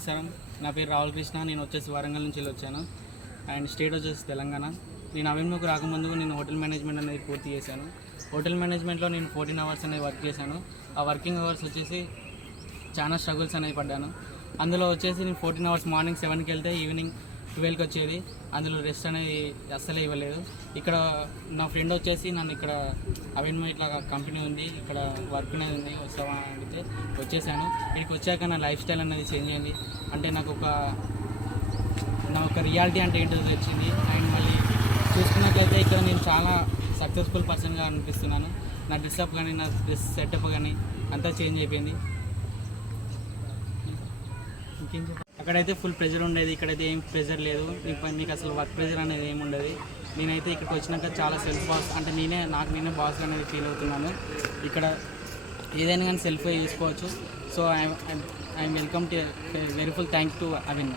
నమస్కారం. నా పేరు రాహుల్ కృష్ణ. నేను వచ్చేసి వరంగల్ నుంచి వచ్చాను అండ్ స్టేట్ వచ్చేసి తెలంగాణ. నేను అవిన్మకు రాకముందు నేను హోటల్ మేనేజ్మెంట్ అనేది పూర్తి చేశాను. హోటల్ మేనేజ్మెంట్లో నేను 14 అవర్స్ అనేది వర్క్ చేశాను. ఆ వర్కింగ్ అవర్స్ వచ్చేసి చాలా స్ట్రగుల్స్ అనేవి పడ్డాను. అందులో వచ్చేసి నేను 14 అవర్స్ మార్నింగ్ 7కి వెళ్తే ఈవినింగ్ 12కి వచ్చేది. అందులో రెస్ట్ అనేది అస్సలే ఇవ్వలేదు. ఇక్కడ నా ఫ్రెండ్ వచ్చేసి నన్ను ఇక్కడ అవిన్మో ఇట్లా కంపెనీ ఉంది, ఇక్కడ వర్క్ అనేది ఉంది, వస్తావా అడిగితే వచ్చేసాను. ఇక్కడికి వచ్చాక నా లైఫ్ స్టైల్ అనేది చేంజ్ అయింది. అంటే నాకు ఒక రియాలిటీ అంటే ఏంటో వచ్చింది. అండ్ మళ్ళీ చూసుకున్నట్లయితే ఇక్కడ నేను చాలా సక్సెస్ఫుల్ పర్సన్గా అనిపిస్తున్నాను. నా డ్రెస్అప్ కానీ నా డ్రెస్ సెటప్ కానీ అంతా చేంజ్ అయిపోయింది. అక్కడైతే ఫుల్ ప్రెజర్ ఉండేది, ఇక్కడైతే ఏం ప్రెజర్ లేదు. మీకు అసలు వర్క్ ప్రెజర్ అనేది ఏమి ఉండదు. నేనైతే ఇక్కడికి వచ్చినాక చాలా సెల్ఫ్ బాస్, అంటే నేనే బాస్ అనేది ఫీల్ అవుతున్నాను. ఇక్కడ ఏదైనా కానీ సెల్ఫ్ చేసుకోవచ్చు. So I'm welcome to very full thank to అవిన్.